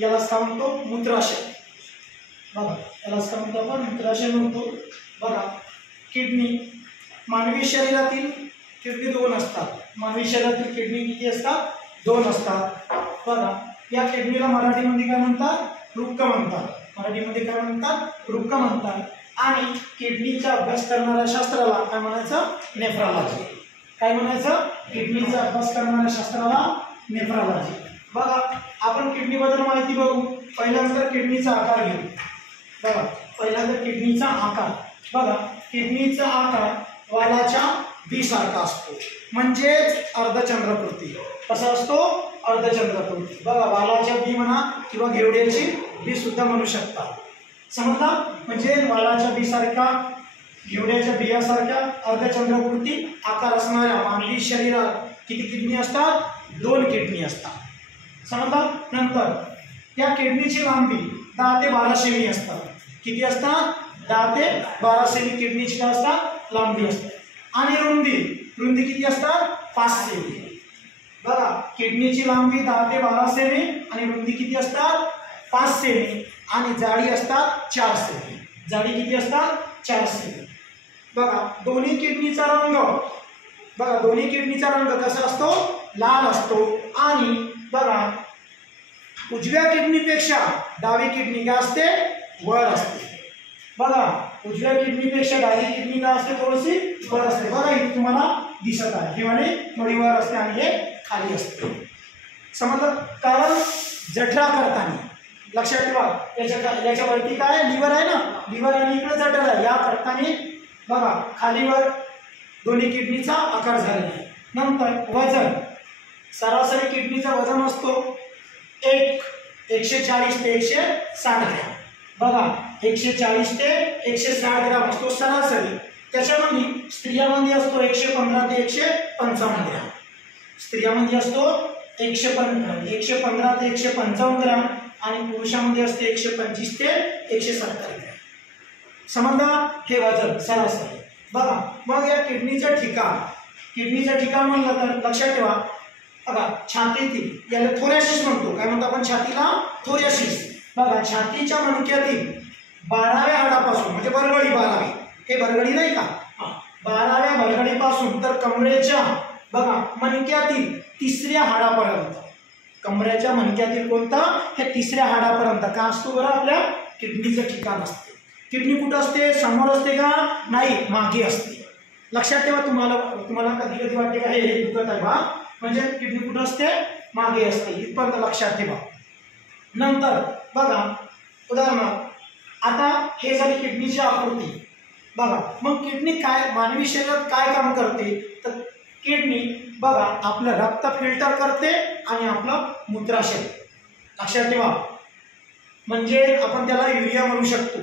यालाच काय म्हणतो मूत्राशय. बघा यालाच काय म्हणतो आपण मूत्राशय म्हणतो. बघा किडनी मानवी शरीरातील किडनी 2 असतात. मानवी शरीरातील किडनी किती असतात 2 असतात. बघा या किडनीला मराठीमध्ये काय म्हणतात वृक्क म्हणतात. मराठीमध्ये काय म्हणतात वृक्क म्हणतात. आणि किडनीचा अभ्यास करणाऱ्या शास्त्राला काय म्हणायचं नेफ्रॉलॉजी. काय म्हणायचं किडनीचा अभ्यास करणाऱ्या शास्त्राला नेफ्रॉलॉजी. बघा आपण किडनीबद्दल माहिती बघू. पहिल्यांदा किडनीचा आकार घेऊ. बघा पहिल्यांदा किडनीचा आकार. बघा किडनीचा आकार वालाच्या बी सारखा असतो म्हणजेच अर्धचंद्राकृती. कसा असतो अर्धचंद्राकृती. बघा वालाच्या बी म्हणा किंवा घेवड्याची बी सुद्धा म्हणू शकता. समजला म्हणजे वालाच्या बी सारख्या घेवड्याच्या बियासारख्या अर्धचंद्राकृती आकार असणाऱ्या मानवी शरीरात किती किडनी असतात 2 किडनी असतात. समजला. नंतर त्या किडनीची लांबी 10 ते 12 सेमी असतात. किती असतात 10 ते 12 सेमी किडनीची काय असतात लांबी असते. आणि रुंदी किती असतात 5 सेमी. बघा किडनीची लांबी 10 ते 12 सेमी आणि रुंदी किती असतात 5 सेमी आणि जाडी असतात 4 सेमी. जाडी किती असतात 4 सेमी. बघा दोन्ही किडनीचा रंग. बघा दोन्ही किडनीचा रंग कसा असतो लाल असतो. आणि बघा उजव्या किडनीपेक्षा डावी किडनी काय असते वर असते. बघा उजव्या किडनीपेक्षा डावी किडनी काय असते थोडीशी वर असते. बघा हे तुम्हाला दिसत आहे. ही वाली थोडी वर असते आणि हे खाली असते. समजलं. कारण जठरा करताना लक्षात ठेवा याच्यावरती काय लिव्हर आहे ना लिव्हर आणि इकडे जठर आहे. या करताना बघा खालीवर दोन्ही किडनीचा आकार झालेला आहे. नंतर वजन सरासरी किडनीचा वजन असतो 140 ते 160 ग्रॅम. बघा 140 ते 160 ग्रॅम असतो सरासरी. त्याच्यामध्ये स्त्रियांमध्ये असतो 115 ते 155 ग्रॅम. स्त्रियांमध्ये असतो 115 ते 155 ग्रॅम आणि पुरुषांमध्ये असते 125 ते 170 ग्रॅम. समजला. हे वजन सरासरी. बघा मग या किडनीचं ठिकाण म्हणलं तर लक्षात ठेवा. बघा छातीतील याला थोरॅसिस म्हणतो. काय म्हणतो आपण छातीला थोरॅसिस. बघा छातीच्या मणक्यातील 12व्या हाडापासून म्हणजे बरगडी 12वी हे बरगडी नाही का 12व्या बरगडीपासून तर कमरेच्या बघा मणक्यातील 3ऱ्या हाडापर्यंत. कमरेच्या मणक्यातील कोणतं हे 3ऱ्या हाडापर्यंत का असतो बरं आपल्या किडनीचं ठिकाण असते. किडनी कुठं असते समोर असते का नाही मागे असते. लक्षात ठेवा. तुम्हाला कधी कधी वाटते का हे दुखत आहे बा म्हणजे किडनी कुठं असते मागे असते. इथपर्यंत लक्षात ठेवा. नंतर बघा उदाहरणार्थ आता हे झाली किडनीची आकृती. बघा मग किडनी काय मानवी शरीरात काय काम करते तर किडनी बघा आपलं रक्त फिल्टर करते आणि आपलं मूत्राशय. लक्षात ठेवा. म्हणजे आपण त्याला युरिया म्हणू शकतो.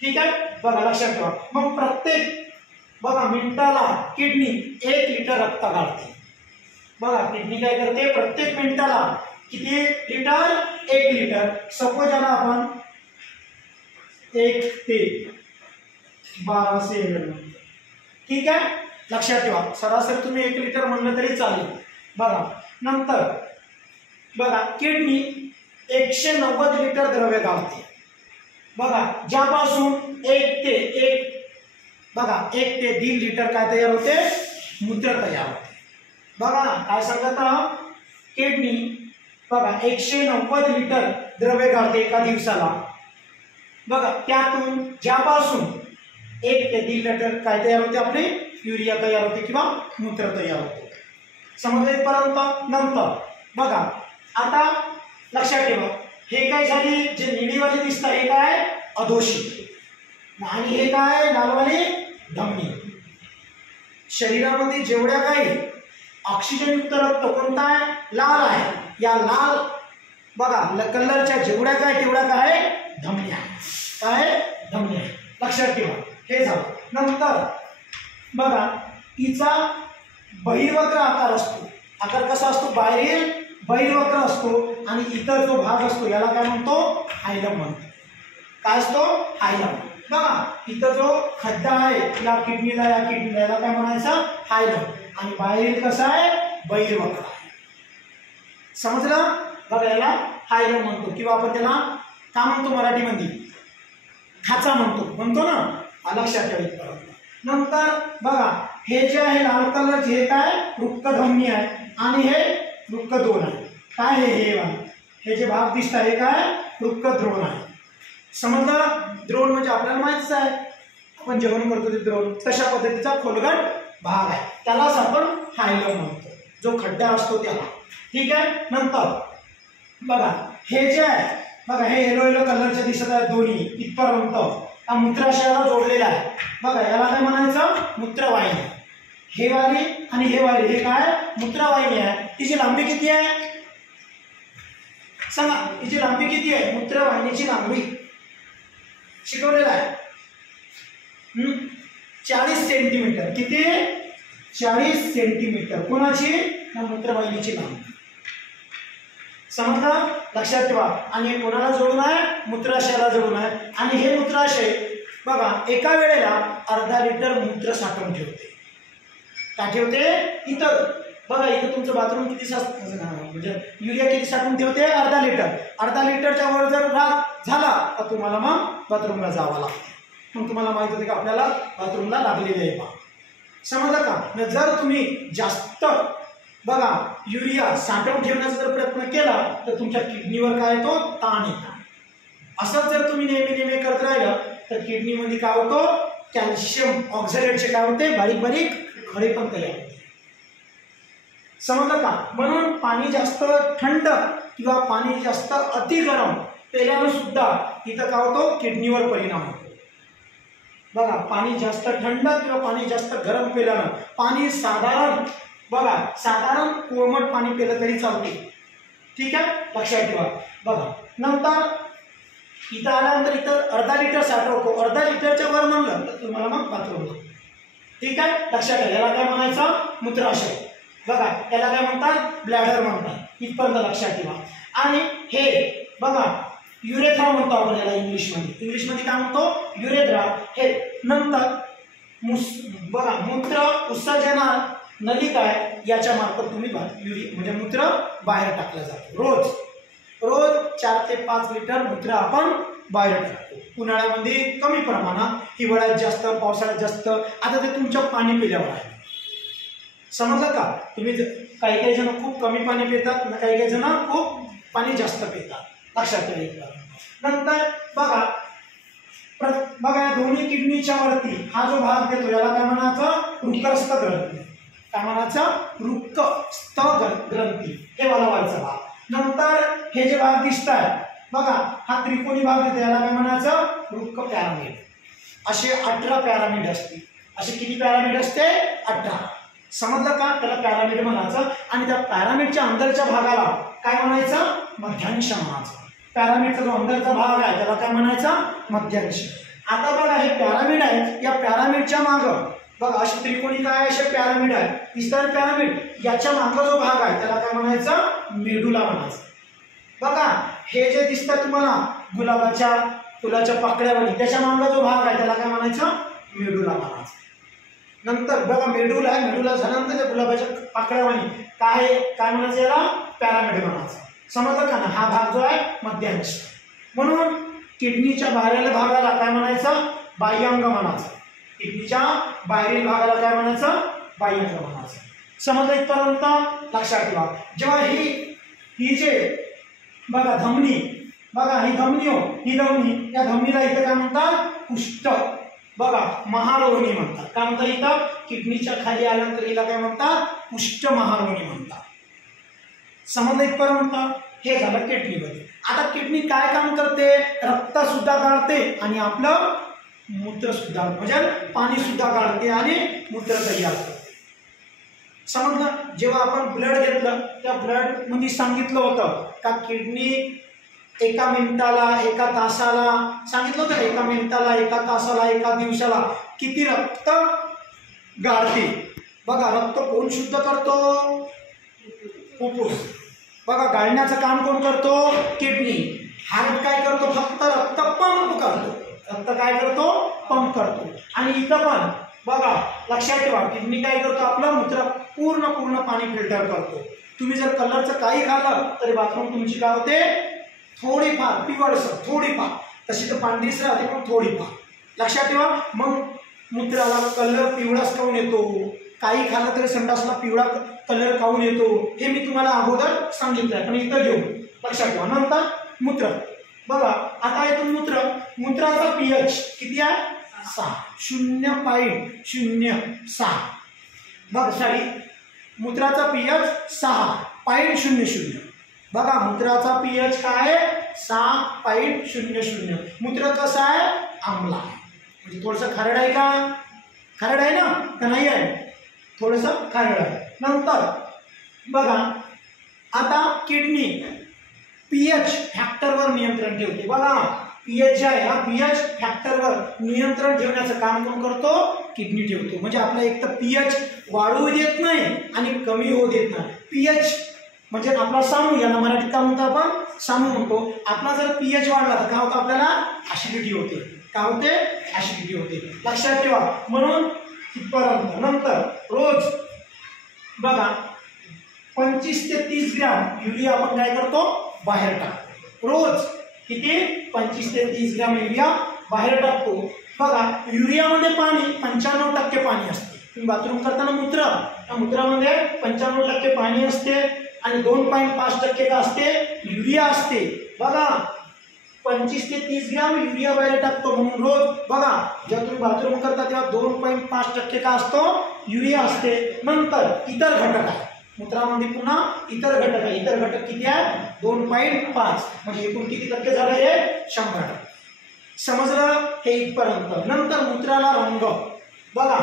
ठीक आहे. बघा लक्षात ठेवा. मग प्रत्येक बघा मिनिटाला किडनी 1 लिटर रक्त काढते. बघा किडनी काय करते प्रत्येक मिनिटाला किती लिटर 1 लिटर. सपोज याला आपण 1 ते 1200 ml. ठीक आहे. लक्षात ठेवा. सरासरी तुम्ही 1 लिटर म्हणलं तरी चालेल. बघा नंतर बघा किडनी 190 लिटर द्रव्य काढते. बघा ज्यापासून 1 ते 1.5 लिटर काय तयार होते मूत्र तयार होते. बघा काय सांगत किडनी बघा 190 लिटर द्रव्य काढते एका दिवसाला. बघा त्यातून ज्यापासून 1 ते 1.5 लिटर काय तयार होते आपले युरिया तयार होते किंवा मूत्र तयार होते. समजले पर्यंत. नंतर बघा आता लक्षात ठेवा. हे काय झाली जे निळीवाली दिसतं हे काय अधोशी आणि हे काय लालवाली धमनी. शरीरामध्ये जेवढ्या काही ऑक्सिजनयुक्त रक्त कोणता आहे लाल आहे. या लाल बघा कलरच्या जेवढ्या काय तेवढ्या काय धमनी आहे. काय धमनी आहे. लक्षात ठेवा. हे झालं. नंतर बघा हिचा बहिर्वक्र आकार असतो. आकार कसा असतो बाहेरील बहिर्वक्र असतो आणि इतर जो भाग असतो याला काय म्हणतो हायलम म्हणतो. काय असतो हायलम. बघा इथं जो खड्डा आहे या किडनीला याला काय म्हणायचं हायलम आणि बाहेरील कसा आहे बहिर्वक्र आहे. समजलं. बघा याला हायलम म्हणतो, किंवा आपण त्याला काय म्हणतो मराठीमध्ये, खाचा म्हणतो ना, लक्षात ठेवा. नंतर बघा हे जे आहे लाल कलरचे हे काय वृक्क धमनी आहे आणि हे वृक्क द्रोण आहे. काय हे जे भाग दिसतात हे काय वृक्क द्रोण आहे. समजलं. द्रोण म्हणजे आपल्याला माहितीच आहे, आपण जेवण करतो ते द्रोण, तशा पद्धतीचा खोलगट भाग आहे, त्यालाच आपण हायलम म्हणतो, जो खड्डा असतो त्याला. ठीक आहे. नंतर बघा हे जे आहे, बघा हे येलो कलरचे दिसत आहे दोन्ही इथपर्यंत, हा मूत्राशयाला जोडलेला आहे. बघा याला काय म्हणायचं, मूत्रवाहिनी. हे वाली आणि हे वाली हे काय मूत्रवाहिनी आहे. तिची लांबी किती आहे सांगा, तिची लांबी किती आहे, मूत्रवाहिनीची लांबी शिकवलेला आहे 40 सेंटीमीटर. किती 40 सेंटीमीटर कोणाची, मूत्रवाहिनीची लांबी. समजलं. लक्षात ठेवा. आणि कोणाला जोडून आहे, मूत्राशयाला जोडून आहे. आणि हे मूत्राशय बघा एका वेळेला अर्धा लिटर मूत्र साठवून ठेवते. काय ठेवते इथं, बघा इथं तुमचं बाथरूम किती म्हणजे युरिया किती साठवून ठेवते, अर्धा लिटर. अर्धा लिटरच्या वर जर झाला तर तुम्हाला मग बाथरूमला जावं लागतं. मग तुम्हाला माहित होते की आपल्याला बाथरूमला लागलेले आहे बा. समजलं का. जर तुम्ही जास्त बघा युरिया साठवून ठेवण्याचा जर प्रयत्न केला तर तुमच्या किडनीवर काय येतो, ताण येतो. असंच जर तुम्ही नेहमी करत राहिलं तर किडनीमध्ये काय होतो, कॅल्शियम ऑक्झॅलेटचे काय होते, बारीक बारीक खडे पण तयार होते. समजलं का. म्हणून पाणी जास्त थंड किंवा पाणी जास्त अति गरम पेल्यानं सुद्धा इथं काय होतो, किडनीवर परिणाम होतो. बघा पाणी जास्त थंड किंवा पाणी जास्त गरम पेल्यानं, पाणी साधारण बघा साधारण कोमट पाणी पिलं तरी चालते. ठीक आहे. लक्षात ठेवा. बघा नंतर इथं आल्यानंतर इथं अर्धा लिटर साठवतो, अर्धा लिटरच्या वर म्हणलं तर तुम्हाला मग बाथरूमला. ठीक आहे. लक्षात ठेवा. याला काय म्हणायचं, मूत्राशय. बघा याला काय म्हणतात, ब्लॅडर म्हणतात. इथपर्यंत लक्षात ठेवा. आणि हे बघा युरेथ्रा म्हणतो आपण याला इंग्लिशमध्ये काय म्हणतो, युरेथ्रा. हे नंतर बघा मूत्र उत्सर्जना नलिका आहे, याच्या मार्फत तुम्ही म्हणजे मूत्र बाहेर टाकलं जातं. रोज 4 ते 5 लिटर मूत्र आपण बाहेर टाकतो. उन्हाळ्यामध्ये कमी प्रमाणात, हिवाळ्यात जास्त, पावसाळ्यात जास्त. आता ते तुमच्या पाणी पिल्यावर आहे. समजलं का. तुम्ही काही जण खूप कमी पाणी पितात, काही जण खूप पाणी जास्त पितात. लक्षात ठेवा. नंतर बघा या दोन्ही किडनीच्या वरती हा जो भाग देतो याला काय म्हणायचं, वृक्कस्थ ग्रंथी. काय म्हणायचं, वृक्कस्थ ग्रंथी. हे वालावालचा भाग. नंतर हे जे भाग दिसत आहे बघा, हा त्रिकोणी भाग देतो याला काय म्हणायचं, वृक्क पॅरामिड. असे 18 पॅरामिड असते. असे किती पॅरामिड असते, 18. समजलं का. त्याला पॅरामिड म्हणायचं. आणि त्या पॅरामिडच्या अंदरच्या भागाला काय म्हणायचं, मध्यांश म्हणायचं. पॅरामिडचा जो अंदरचा भाग आहे त्याला काय म्हणायचं, मध्यांश. आता बघा हे पॅरामिड आहे, या पॅरामिडच्या मागं बघा अशी त्रिकोणी काय असे पॅरामिड आहे, ईस्टर्न पॅरामिड. याच्या मागं जो भाग आहे त्याला काय म्हणायचं, मेडुला म्हणायचं. बघा हे जे दिसतं तुम्हाला गुलाबाच्या फुलाच्या पाकळ्यावानी, त्याच्या मागं जो भाग आहे त्याला काय म्हणायचं, मेडुला म्हणायचं. नंतर बघा मेडुला आहे, मेडुला झाल्यानंतर त्या गुलाबाच्या पाकळ्यावानी काय म्हणायचं, याला पॅरामिड म्हणायचं. समजलं का ना. हा भाग जो आहे मध्यांश. म्हणून किडनीच्या बाहेरील भागाला काय म्हणायचं, बाह्यांग म्हणायचं. किडनीच्या बाहेरील भागाला काय म्हणायचं, बाह्यांग म्हणायचं. समजलं इथपर्यंत. लक्षात ठेवा. जेव्हा ही जे बघा धमनी, बघा ही धमनी ही धमनी, या धमनीला इथं काय म्हणतात, कुष्ठ. बघा महारोहिणी म्हणतात. काय म्हणतात, इथं किडनीच्या खाली आल्यानंतर हिला काय म्हणतात, कुष्ठ महारोहिणी म्हणतात. समजलं इथपर्यंत. हे झालं किडनीमध्ये. आता किडनी काय काम करते, रक्त सुद्धा काढते आणि आपलं मूत्र सुद्धा म्हणजे पाणी सुद्धा काढते आणि मूत्र तयार करते. समजलं. जेव्हा आपण ब्लड घेतलं त्या ब्लड मध्ये सांगितलं होतं का किडनी एका मिनिटाला, एका तासाला, सांगितलं होतं एका मिनिटाला, एका तासाला, एका दिवसाला किती रक्त गाळते. बघा रक्त कोण शुद्ध करतो, फुफ्फुस. बघा गाळण्याचं काम कोण करतो, किडनी. हार्ट काय करतो, फक्त रक्त पंप करतो. रक्त काय करतो, पंप करतो. आणि इथं पण बघा लक्षात ठेवा, किडनी काय करतो, आपलं मूत्र पूर्ण पाणी फिल्टर करतो. तुम्ही जर कलरचं काही खाल्लं तरी बाथरूम तुमची काय होते, थोडीफार पिवळसर, थोडीफार, तशी तर पांढरीच राहते पण थोडीफार. लक्षात ठेवा. मग मूत्राला कलर पिवळाच काऊन येतो, काही खाल्लं तरी संडासला पिवळा कलर काऊन येतो, हे मी तुम्हाला अगोदर सांगितलंय, पण इथं घेऊ. लक्षात ठेवा. नंतर मूत्र. बघा आता येतो मूत्र. मूत्राचा पीएच किती आहे? 6. 0.06. बघ सॉरी, मूत्राचा पीएच 6.00. बघा मूत्राचा पीएच काय आहे? 6.00. मूत्र कसं आहे? आम्ल आहे. म्हणजे थोडंसं खारड आहे का? खारड आहे ना का नाही आहे? थोडंसं खारड आहे. नंतर बघा आता किडनी पीएच फॅक्टरवर नियंत्रण ठेवते. बघा पीएच जे आहे, हा पीएच फॅक्टरवर नियंत्रण ठेवण्याचं काम कोण करतो? किडनी ठेवतो. म्हणजे आपला एक तर पीएच वाढवू देत नाही आणि कमी होऊ देत नाही. पीएच म्हणजे आपला सामू, याला मराठीत काय म्हणतो आपण? सामू म्हणतो. आपला जर पीएच वाढला तर काय होतं? आपल्याला ऍसिडिटी होते. काय होते? ऍसिडिटी होते. लक्षात ठेवा. म्हणून इथपर्यंत. नंतर रोज बघा 25 ते 30 ग्रॅम युरिया आपण काय करतो? बाहेर टाकतो. रोज किती? 25 ते 30 ग्रॅम युरिया बाहेर टाकतो. बघा युरियामध्ये पाणी 95% पाणी असते. तुम्ही बाथरूम करताना मूत्र, त्या मूत्रामध्ये 95% पाणी असते आणि 2.5% का असते? युरिया असते. बघा 25 ते 30 ग्रॅम युरिया बाहेर टाकतो. म्हणून रोज बघा जेव्हा तुम्ही बाथरूम करता तेव्हा 2.5% का असतो? युरिया असते. नंतर इतर घटक आहे मूत्रामध्ये, पुन्हा इतर घटक आहे. इतर घटक किती आहे? 2.5. म्हणजे एकूण किती टक्के झालं? हे 100%. समजलं हे इथपर्यंत. नंतर मूत्राला रंग. बघा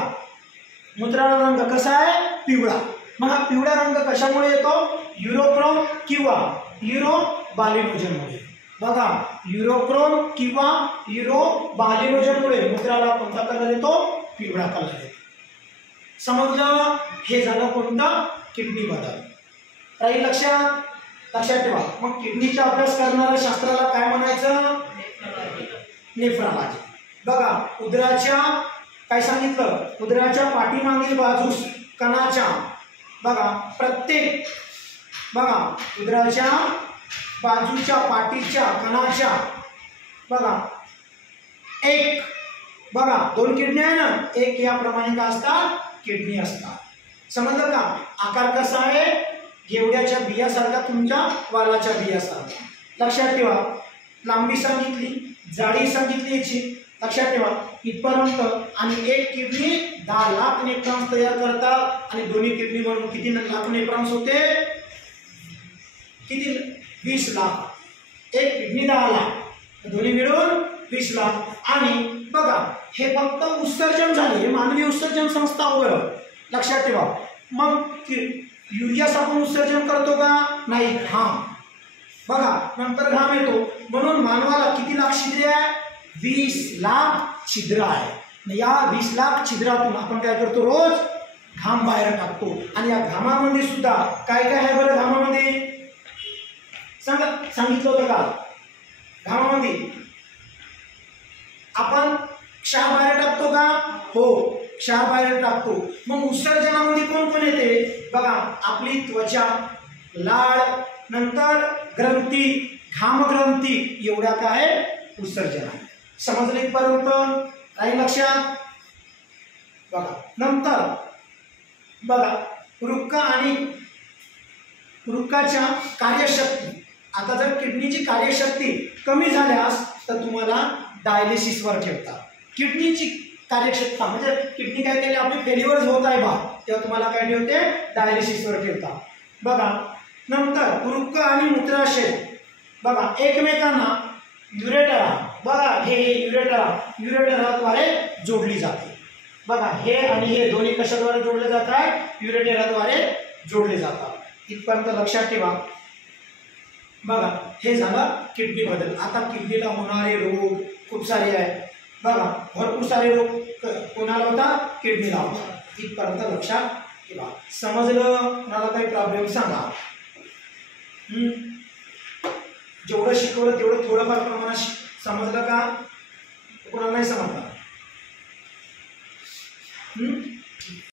मूत्राला रंग कसा आहे? पिवळा. मग हा पिवळा रंग कशामुळे येतो? युरोक्रोम किंवा युरोबालिनोजनमुळे. बघा युरोक्रोम किंवा युरोबालिनोजनमुळे मूत्राला कोणता कलर येतो? पिवळा कलर येतो. समजलं? हे झालं कोणतं? किडनी बद्दल. राहील लक्षात? लक्षात ठेवा. मग किडनीचा अभ्यास करणाऱ्या शास्त्राला काय म्हणायचं? नेफ्रॉलॉजी. बघा उदराच्या काय सांगितलं? उदराच्या पाठीमागील बाजूस कणाच्या, बघा प्रत्येक, बघा उदराच्या बाजूच्या पाठीच्या कणाच्या, बघा एक, बघा 2 किडनी आहे ना, एक याप्रमाणे का असतात? किडनी असतात. समजलं का? आकार कसा आहे? घेवड्याच्या बियासारखा, तुमच्या वालाच्या बियासारखा. लक्षात ठेवा. लांबी सांगितली, जाडी सांगितली याची. लक्षात ठेवा इथपर्यंत. आणि एक किडनी 10 लाख नेफ्रॉन्स तयार करतात आणि दोन्ही किडनी म्हणून किती लाख नेफ्रॉन्स होते? किती? 20 लाख. एक किडनी 10 लाख, दोन्ही मिळून 20 लाख. आणि बघा हे फक्त उत्सर्जन झाले, हे मानवी उत्सर्जन संस्था वगैरे. लक्षात ठेवा. मग युरियास आपण उत्सर्जन करतो का? नाही. घाम. बघा नंतर घाम येतो. म्हणून मानवाला किती लाख छिद्रे आहे? 20 लाख छिद्र आहे. या 20 लाख छिद्रातून आपण काय करतो? रोज घाम बाहेर टाकतो. आणि या घामामध्ये सुद्धा काय काय आहे बरं? घामामध्ये सांगितलं होतं का? घामामध्ये आपण क्षार बाहेर टाकतो का? हो, क्षार बाहेर टाकतो. मग उत्सर्जनामध्ये कोण कोण येते? बघा आपली त्वचा, लाळ, नंतर ग्रंथी, घामग्रंथी, एवढ्या काय उत्सर्जन आहे. समजले इथपर्यंत? काही लक्षात? बघा नंतर बघा वृक्का आणि वृक्काच्या कार्यशक्ती. आता जर किडनीची कार्यशक्ती कमी झाल्यास तर तुम्हाला डायलिसिसवर ठेवतात. किडनीची कार्यक्षमता म्हणजे किडनी काय केली आपली फेल्युअर होत आहे बा, तेव्हा तुम्हाला काय ठेवते? डायलिसिसवर ठेवतात. बघा नंतर वृक्क आणि मूत्राशय बघा एकमेकांना युरेटरा, बघा हे युरेटराद्वारे जोडली जाते. बघा हे आणि हे दोन्ही कशाद्वारे जोडले जातात? युरेटराद्वारे जोडले जातात. इथपर्यंत लक्षात ठेवा. बघा हे झालं किडनी बद्दल. आता किडनीला होणारे रोग खूप सारे आहेत. बघा भरपूर सारे रोग कोणाला होतात? किडनीला होतात. इथपर्यंत लक्षात ठेवा. समजलं? मला काही प्रॉब्लेम सांगा. जेवढं शिकवलं तेवढं थोडंफार प्रमाणात समजलं का? कोणाला नाही समजलं?